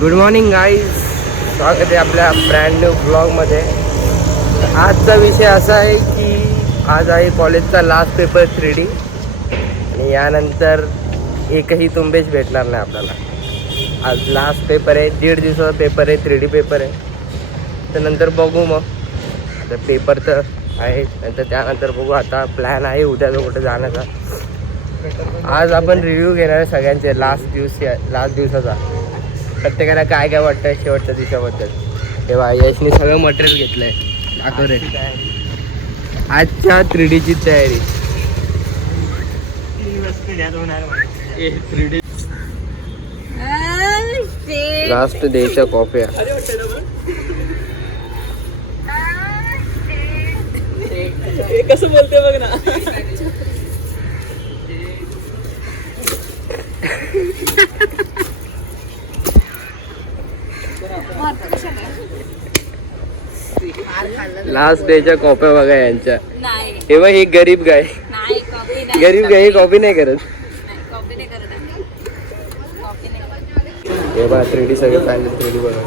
Good morning guys, स्वागत आहे आपल्या ब्रँड न्यू ब्लॉगमध्ये. आजचा विषय असा आहे की आज आहे कॉलेजचा लास्ट पेपर 3D आणि यानंतर एकही तुंबेच भेटणार नाही आपल्याला. आज लास्ट पेपर आहे, 1.5 दिवसाचा पेपर आहे, 3D पेपर आहे. तर नंतर बघू मग. आता पेपर तर आहे, नंतर त्यानंतर बघू. आता प्लॅन आहे उद्याचा कुठे जाण्याचा. आज आपण रिव्ह्यू घेणार आहे सगळ्यांचे लास्ट दिवसाचा. प्रत्येकाला काय काय वाटतं शेवटच्या दिवसाबद्दल. तेव्हा यशनी सगळं मटेरियल घेतलंय. दाखव रे आजच्या 3Dची तयारी. 3D लास्ट डेच्या कॉप्या. कसं बोलते बघ ना. लास्ट डेच्या कॉप्या बघा यांच्या. हे बघ, ही गरीब गाय. गरीब गाय कॉपी नाही करत. हे बघा 3D सगळे फायनल 3D बघा.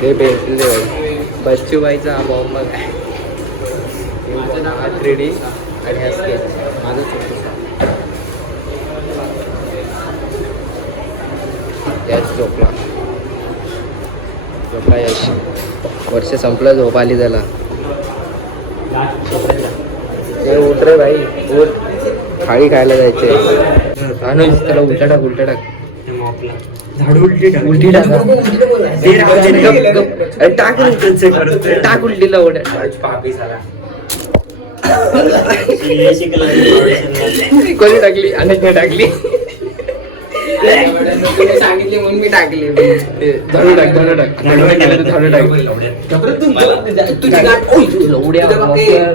हे पेन्सिल दे बच्चूबाईचा बॉम्ब बघा. 3D आणि हा स्केच माझा छोटूसा. यश झोपला. यश वर्ष संपलं, झोप आली त्याला. ते उठ रे भाई, उठ. थाळी खायला जायचे. अनुज त्याला उलटा टाक. झाडू उलटी टाक. उलटी टाक उलटीला उड्या. कोणी टाकली? अनुजने टाकली. सांगितली म्हणून मी टाकली. झाडू टाक.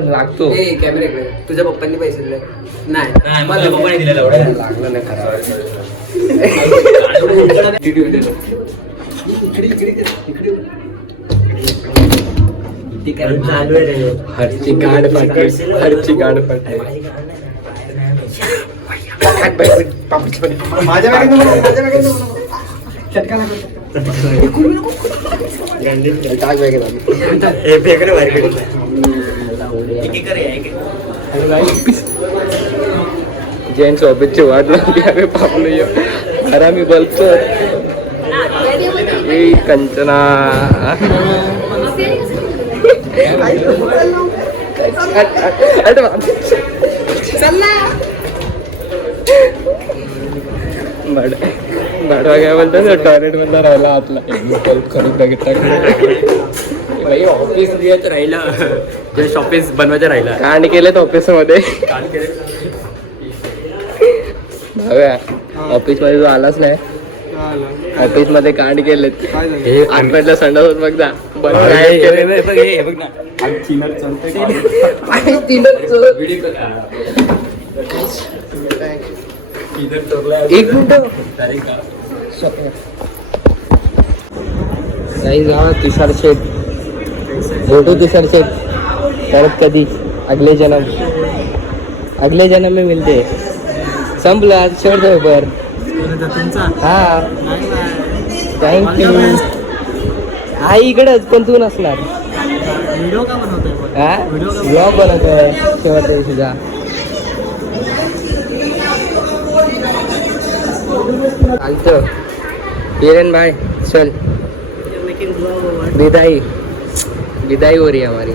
लागतो. तुझ्या पप्पांनी पैसे दिले नाही? माझ्या पप्पाने दिले. लागलं नाही खरं. हरची गाड पाठवली. माझ्या जेंट्स ऑफिसची वाट लागली. आम्ही पावलो खरा मी बोलतो. कंचना भाडवा काय बोलतो, टॉयलेट मधला राहिला आतला. भाई ऑफिस राहिला, जस्ट ऑफिस बनवायचं राहिला. कांड केलेत ऑफिस मध्ये. भाव्या ऑफिस मध्ये तू आलाच नाही. ऑफिस मध्ये कांड केलेत. आतमधला संडास होत बघ जा. बघ ना एक मिनिट नाही जा. तुषार शेठ, फोटो तुषार शेठ. परत कधी अगले जन्म में मिलते. संपलं आज शेवट पेपर. हा थँक्यू. हा इकडंच, पण तू नसणार. हा ब्लॉग बनवतोय शेवटच्या दिवशीचा. चालतं हिरेन भाई. चल विदाई हो रही हमारी.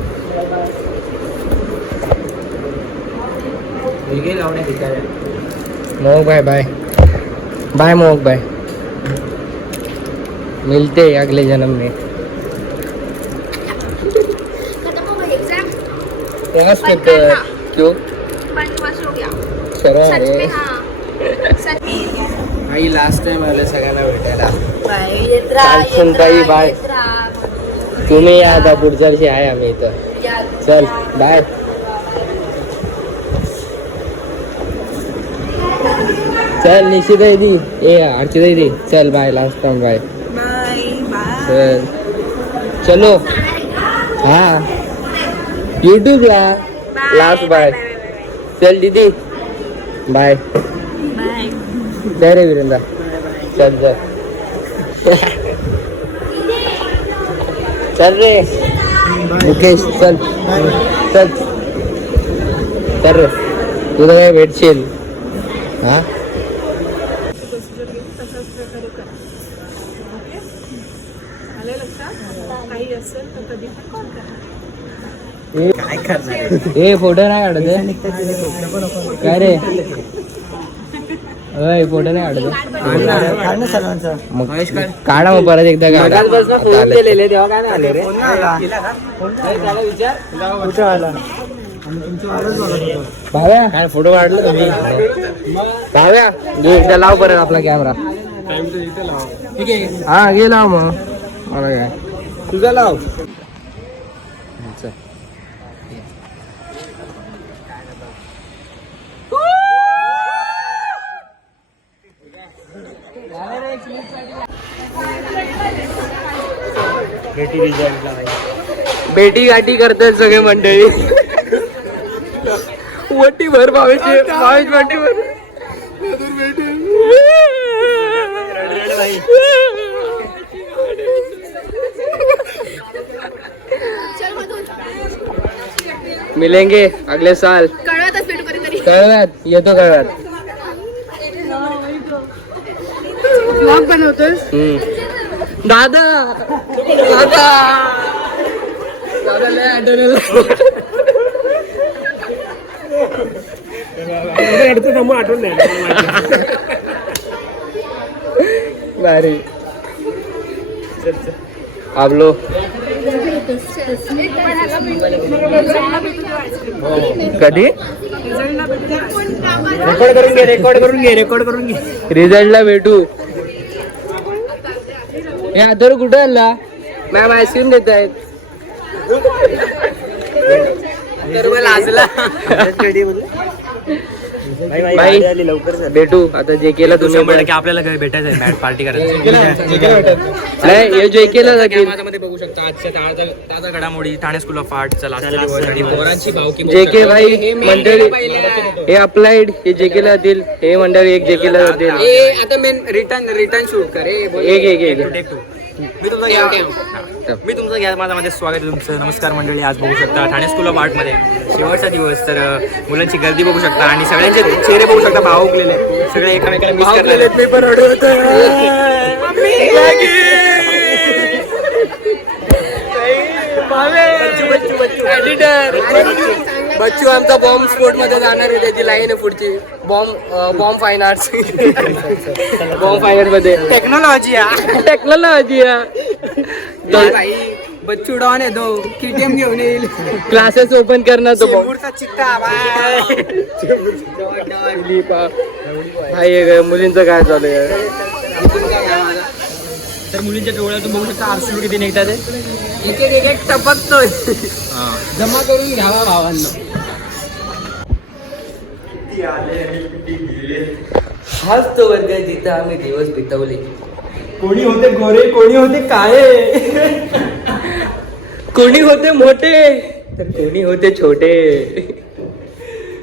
मोहक भाई बाय मोहक भाई. मिलते अगले जन्म में. पेपर क्यों सर्व भाई लास्ट टाइम आले सगळ्यांना भेटायला. ताई बाय. तुम्ही या आता पुढच्या वर्षी आहे आम्ही इथं. चल बाय. चल निशिता दीदी, ए अर्चिता दीदी, चल बाय. Last time bye. चल चलो. हाँ यूट्यूबला लास्ट बाय. चल दीदी बाय. जय रे वीरेंद्र. चल चल. चल रे मुकेश चल चल चल रे तुला काय भेटशील हा प्रोसिजर घेऊन तशाच प्रकारे करा. ओके, आलं लक्षात? काही असेल तर कधी पण कॉल करा. काय करणार ए फोटो नाही काढत काय रे अय फोटो नाही काढत मग काढा मग परत एकदा काढा फोन केलेले तेव्हा काय नाही आले रे भाव्या काय फोटो काढला तुम्ही भाव्या घे एकदा लाव परत आपला कॅमेरा हा घे लाव मग मला काय तुझा लाव चल. बेटी गाठी करतात सगळे मंडळी वटी भर भावेची भावेश वाटी भर मिलेंगे अगले साल कळवतच भेटू कधीतरी. कळव्यात येतो कळव्यात ब्लॉग बनवतोस. दादा दादा दादा लय आठवण भारी आपलो कधी रेकॉर्ड करून घे रिझल्टला भेटू हे आदर कुठं आला मॅम आईस्क्रीम देत आहेत बाई भेटू आता जे केलं तुम्ही आपल्याला काय भेटायचं आहे मॅट पार्टी करायची नाही हे जे केलं जाईल समाजामध्ये बघू शकता आजच्या ताजा घडामोडी ठाणे स्कूल ऑफ आर्टचा लास्ट दिवस आणि पोरांची भावकी जे के भाई मंडळी हे अप्लाइड हे जे केलं जातील हे मंडळी एक जे केलं जातील आता मेन रिटर्न शूट कर एक मी तुमचं घ्या माझ्यामध्ये स्वागत आहे तुमचं. नमस्कार मंडळी, आज बघू शकता ठाणे स्कूल ऑफ आर्टमध्ये शेवटचा दिवस. तर मुलांची गर्दी बघू शकता आणि सगळ्यांचे चेहरे बघू शकता भावुकलेले, सगळे एकामेकाला मिस करलेले. मी पण बच्चू आमचा बॉम्ब स्पोर्ट मध्ये जाणार आहे, त्याची लाईन आहे पुढची bomb fine arts bomb fine मध्ये टेक्नॉलॉजी बच्चू डॉन आहे तो KTM घेऊन येईल. क्लासेस ओपन करणार तो भाई मुलींचं काय चालू आहे. तर मुलींच्या डोळ्यातून बघू शकता आरसूल किती निघतात एक टपकतोय. जमा करून घ्यावा भावांना. हाच तो वर्ग जिथं आम्ही दिवस बितवले. कोणी होते गोरे, कोणी होते काळे, कोणी होते मोठे तर कोणी होते छोटे,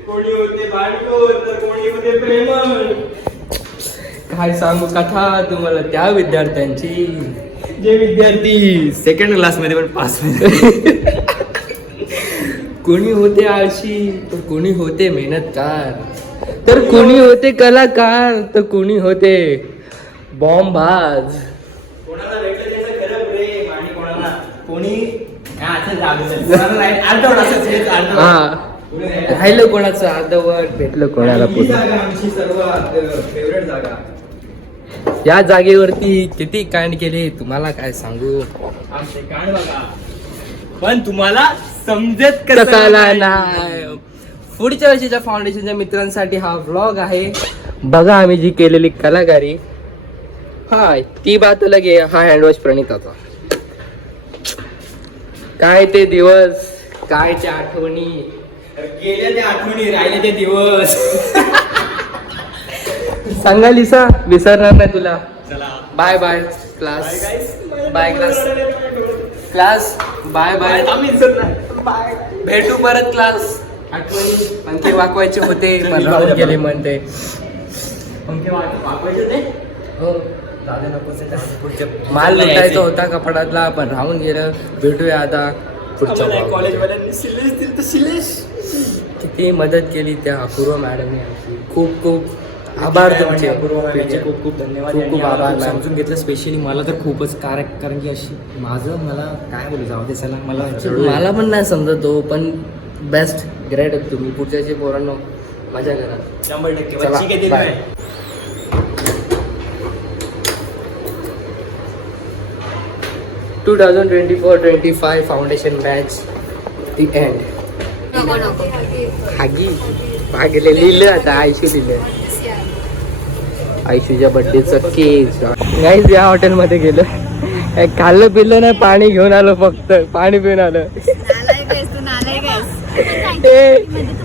कोणी होते बाळकोर तर कोणी होते प्रेमळ. काय सांगू कथा तुम्हाला त्या विद्यार्थ्यांची जे विद्यार्थी सेकंड क्लास मध्ये पण पास. कोणी होते आळशी तर कोणी होते मेहनतकार, तर कोणी होते कलाकार तर कोणी होते बॉम्बाज. कोणाला भेटलं त्याचं खरं प्रेम आणि कोणाला कोणी हा राहिलं कोणाचं अर्धवट, भेटलं कोणाला पूर्ण. आमची सर्वात फेवरेट जागा. या जागेवरती किती कांड केले तुम्हाला काय सांगू. आमचे कांड बघा, पण तुम्हाला समजत कसाला नाही. पुढच्या वर्षीच्या फाउंडेशनच्या मित्रांसाठी हा व्लॉग आहे. बघा आम्ही जी केलेली कलाकारी. हा ती बात लगे हा हँडवॉश प्रणिताचा. काय ते दिवस, काय त्या आठवणी, गेले ते आठवणी, राहिले ते दिवस. सांगा लिसा, विसरणार नाही तुला. चला bye bye class, bye class, class bye bye. भेटू परत क्लास. आठवणी पंखे वाकवायचे होते पण राहून गेले म्हणते. पंखे वाकवायचे ते हो माल लुटायचा होता कपड्यातला पण राहून गेलं. भेटूया आता पुढच्या vlog. कॉलेजवाल्यांनी सिलेश दिलं तर सिलेश. किती मदत केली त्या अपूर्व मॅडमने आमची. खूप खूप आभार तुमचे. अपूर्व मॅडमचे खूप खूप धन्यवाद. खूप खूप यांनी आभार आम्हाला मॅम. समजून घेतलं स्पेशली मला तर खूपच कारण की अशी मला काय बोलू जाऊ दे चला मला मला पण नाही समजत हो पण बेस्ट ग्रेट आहेत तुम्ही. पुढच्याचे पोरांनो मजा करा. 100% चला, बच्ची के दिल bye. में. 2024-25 फाउंडेशन बॅच दी एंड. हागी भागले लिहिलं आता. आयशू लिहिलं. आयशूच्या बड्डेचं केक. गाईज या हॉटेलमध्ये गेलो. खाल्लं पिल्लं नाही पाणी घेऊन आलो. फक्त पाणी पिऊन आलो.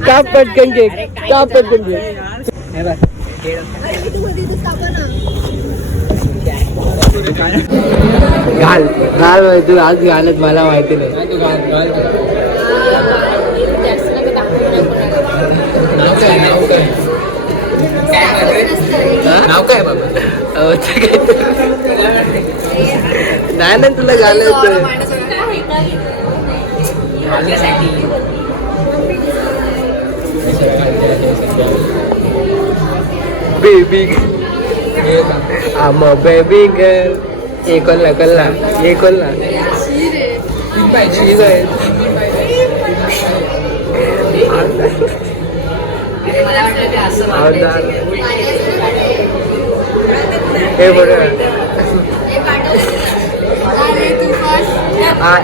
का पटकन केक का पटकन केक. घाल घाल तू आज घालत मला माहिती नाही. नाव काय बाबा? नाही ना तुला घालायचं. बेबी आम बेबी गर्ल. हे कोणला कोणला हे कोणला हे बघ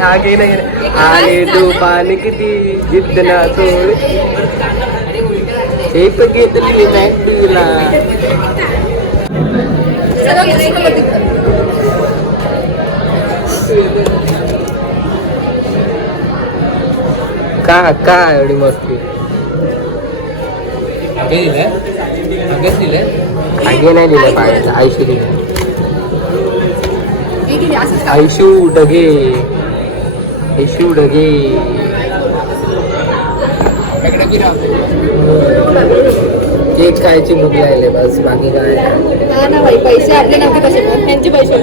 आगे नाही आणि तू पाणी किती जिद्द ना सोड. हे पण घेतली नाही तुला. का एवढी मस्ती. आगे नाही दिलं पाहिजे. आयशू दिलं. आयशू डगे आयशू डगे. केक खायची भूक लागली बस बाकी काय नाही. पैसे आपले नव्हते कसे त्यांचे पैसे.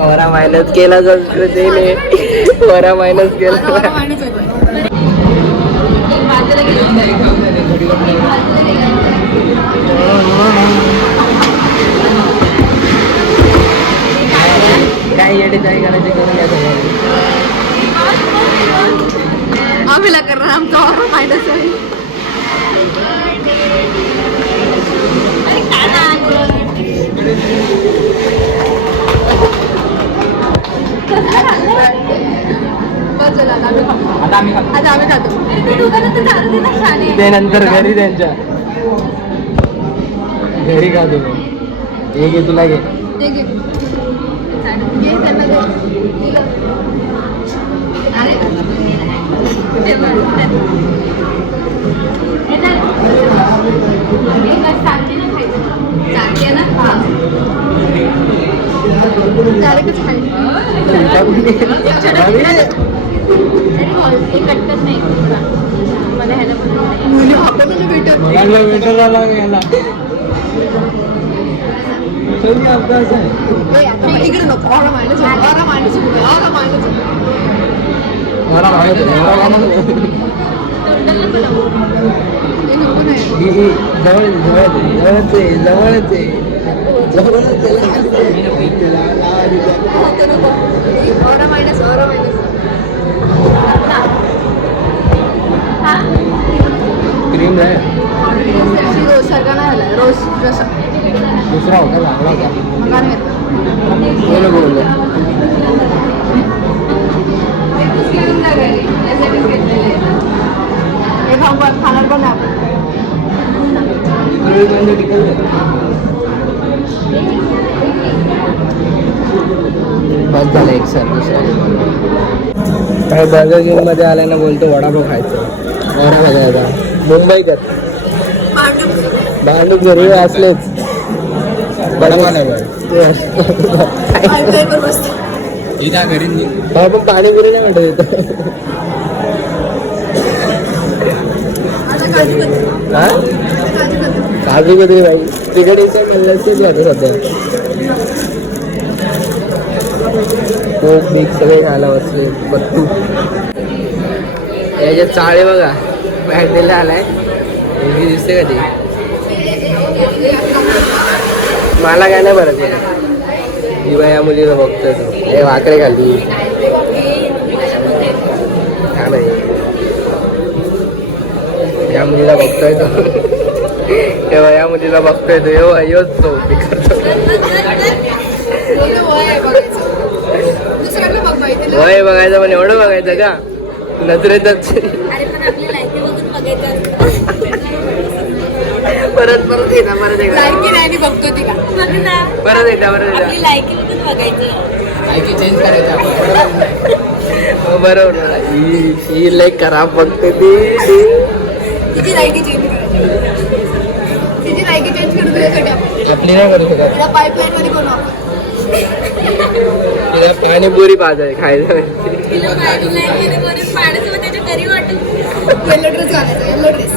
वरा मायनस केला संस्कृतीने. वरा मायनस केला. काय येडे काय करायचे करून घ्या सगळं. आम्ही ला करणार आमचा मायनस आहे. आता आम्ही खातो. ते नंतर घरी त्यांच्या घरी का तुम्ही. हे घे तुला घे. अभ्यास आहे. इकडे नको. क्रीम आहे. रोज दुसरा होता लागला का बोल बोल. खाणार पण बस झालं एक सर दुसरा. काय बर्गर किंग मध्ये आल्यानं बोलतो वडापाव खायचं. वडापाव खायचा मुंबईकर भांडूप घरी असलेच. पण पाणी बिरी नाही म्हणत येतं. काजू कतरी भाई तिकडे म्हणलं तेच घ्यायचं सध्या कोक बीक सगळे खायला बसले बत्तू याच्यात चाळे बघा बॅट दिला आलाय दिसते का ती मला काय नाही बरं दिवा या मुलीला बघतोय तो हे वाकडे खाली काय नाही या मुलीला बघतोय तो तेव्हा या मुलीला बघतोय तो योच तो वय बघायचं पण एवढं बघायचं का नजरेतच परत परत एकदा परत एकदा परत एकदा लायकी चेंज करायचं बरोबर ही लई खराब बघते ती तिची लायकी चेंज करू आपली नाही करू शकत पाईपलाईन मध्ये बनव तिला पाणीपुरी पाहिजे खायचं येल्लो ड्रेस घालायचा yellow dress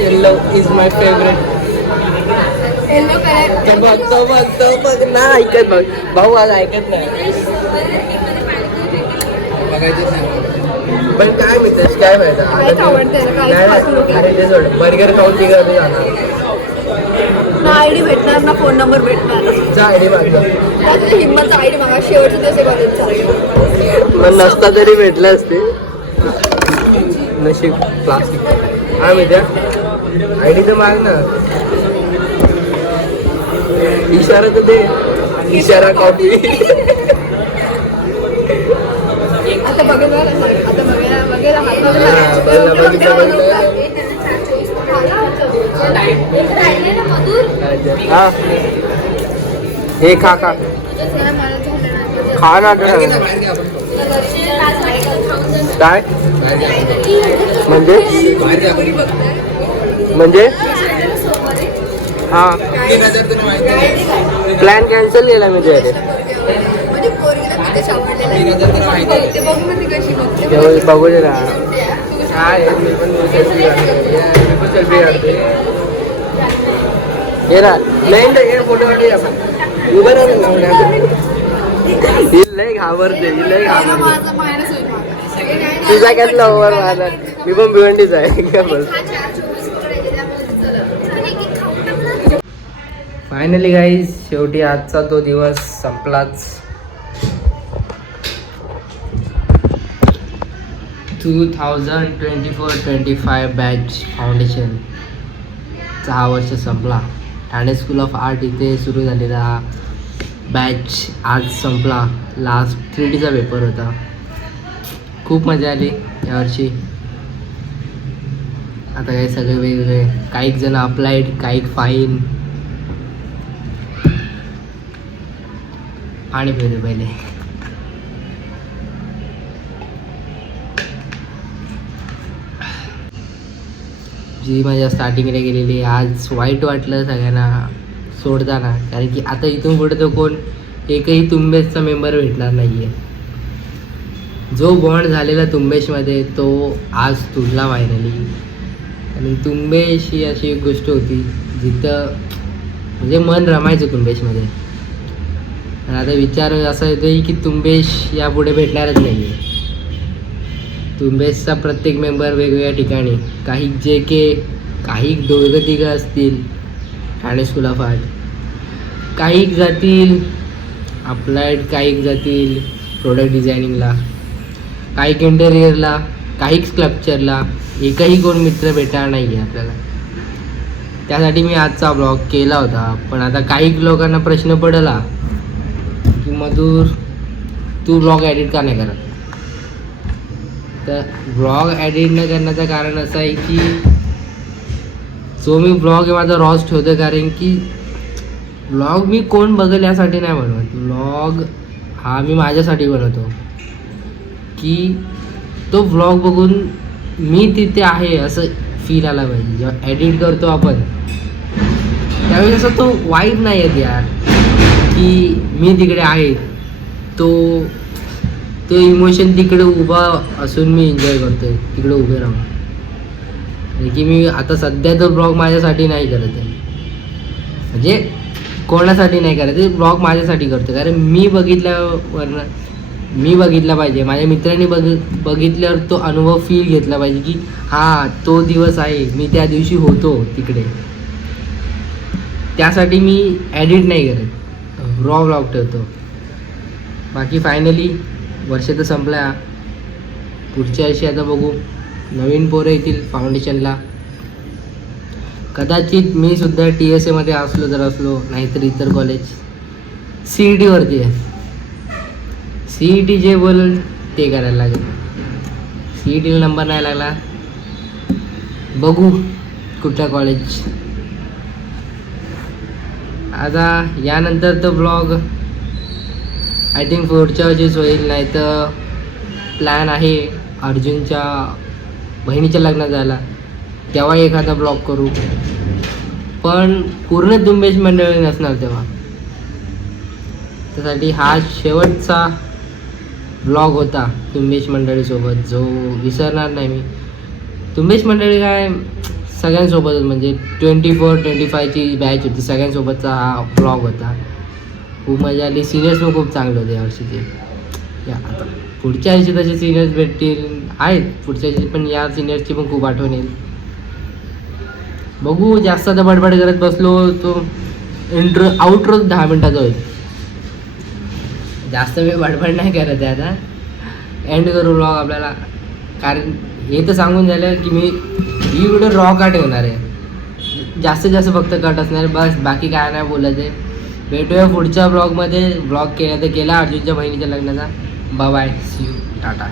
yellow is my favourite yellow colour बघ ना ऐकत बघ भाऊ आज ऐकत नाही पण काय मिळतेस काय काहीच आवडते ना, काहीच खात नको. माहिती बर्गर खाऊन तिकडे जाणार ना आयडी भेटणार ना फोन नंबर भेटणार जा आयडी मागतो तुझी हिंमत आयडी मागा शेवटचे दिवस कॉलेजचा मग नसता तरी भेटलं असते नशीब प्लास्टिक हा मी त्या आयडी तर माग ना इशारा तर दे इशारा कॉपी आता बघेल आता बघेल हा हे खा खा खा ना काय म्हणजे हा प्लॅन कॅन्सल केला मी त्याच्यावर बघू दे ना काय मी पण सेल्फी काढते हे ना नाही फोटो काढूया आपण उभं राहून लय घाबरते लय घाबरते तुझा कसला ओव्हर माझा मी पण भिवंडीचा आहे का बस फायनली गाईज शेवटी आजचा तो दिवस संपलाच 2024-25 बॅच फाउंडेशन 6 वर्ष संपला ठाणे स्कूल ऑफ आर्ट इथे सुरू झालेला हा बॅच आज संपला लास्ट 3Dचा पेपर होता खूप मजा आली यावर्षी आता काही सगळे वेगवेगळे काही जण अप्लाइड काही फाईन पाणी पिले पहिले जी माझ्या स्टार्टिंगला गेलेली आज वाईट वाटलं सगळ्यांना सोडताना कारण की आता इथून पुढे तो कोण एकही तुंबेशचा मेंबर भेटणार नाही आहे जो बॉन्ड झालेला तुंबेशमध्ये तो आज तुटला फायनली आणि तुंबेश ही अशी एक गोष्ट होती जिथं म्हणजे मन रमायचं तुंबेशमध्ये आणि आता विचार असा येतोय की तुंबेश यापुढे भेटणारच नाही आहे तुंबेशचा प्रत्येक मेंबर वेगवेगळ्या ठिकाणी काही जे के काही दोघं तिघं असतील ठाणे स्कूल ऑफ आर्ट काही जातील अप्लाइड काही जातील प्रोडक्ट डिझायनिंगला काही इंटेरियरला काही स्कल्पचरला एकही कोण मित्र भेटणार नाही आहे आपल्याला त्यासाठी मी आजचा ब्लॉग केला होता पण आता काही लोकांना प्रश्न पडला की मधुर तू ब्लॉग एडिट का नाही करत तर ब्लॉग एडिट न करण्याचं कारण असं आहे की जो मी ब्लॉग आहे माझा रॉस ठेवतो कारण की ब्लॉग मी कोण बघेल यासाठी नाही बनवत ब्लॉग हा मी माझ्यासाठी बनवतो की तो ब्लॉग बघून मी तिथे आहे असं फील आला पाहिजे जेव्हा एडिट करतो आपण त्यावेळी असं तो वाईब नाही येत यार की मी तिकडे आहे तो इमोशन तिकडे उभा असून मी एन्जॉय करतोय तिकडे उभे राहून म्हणजे की मी आता सध्या तो ब्लॉग माझ्यासाठी नाही करत आहे, म्हणजे कोणासाठी नाही करत आहे, ब्लॉग माझ्यासाठी करतो. कारण मी बघितला पाहिजे, माझ्या मित्रांनी बघितल्यावर तो अनुभव फील घेतला पाहिजे की हा तो दिवस आहे, मी त्या दिवशी होतो तिकडे. त्यासाठी मी एडिट नाही करत, रॉ ब्लॉग ठेवतो. बाकी फायनली वर्ष तर संपला, पुढच्या वर्षी आता बघू, नवीन पोरं येतील फाउंडेशनला. कदाचित मी सुद्धा TSA मध्ये असलो नाहीतर इतर कॉलेज. CET वरती आहे, CET जे बोलेल ते करायला लागेल. CETला नंबर नाही लागला, बघू कुठल्या कॉलेज. आता यानंतर तो ब्लॉग आय थिंक पुढच्या वर्षीच होईल, नाही तर प्लॅन आहे अर्जुनच्या बहिणीच्या लग्नात जायला, तेव्हा एखादा ब्लॉग करू. पण पूर्ण तुंबेश मंडळी नसणार तेव्हा, त्यासाठी हा शेवटचा ब्लॉग होता तुंबेश मंडळीसोबत, जो विसरणार नाही मी. तुंबेश मंडळी काय सगळ्यांसोबतच, म्हणजे 24-25ची बॅच होती, सगळ्यांसोबतचा हा ब्लॉग होता. खूप मजा आली, सिनियर्स पण खूप चांगले होते यावर्षीचे. आता पुढच्या वर्षी तसे सिनियर्स भेटतील आहेत पुढच्या वर्षी, पण या सिनियर्सची पण खूप आठवण येईल. बघू, जास्त आता बडबड करत बसलो तो आउट्रो 10 मिनिटाचा होईल, जास्त वेळ बडबड नाही करत आहे. आता एंड करू ब्लॉग आपल्याला, कारण हे तर सांगून झालं की मी ही व्हिडिओ रॉ का ठेवणार आहे, जास्तीत जास्त फक्त कट असणार, बस बाकी काय नाही बोलायचं आहे. भेटूया पुढच्या ब्लॉगमध्ये. ब्लॉग केला तर केला अर्जुनच्या बहिणीच्या लग्नाचा. Bye bye, see you, Tata.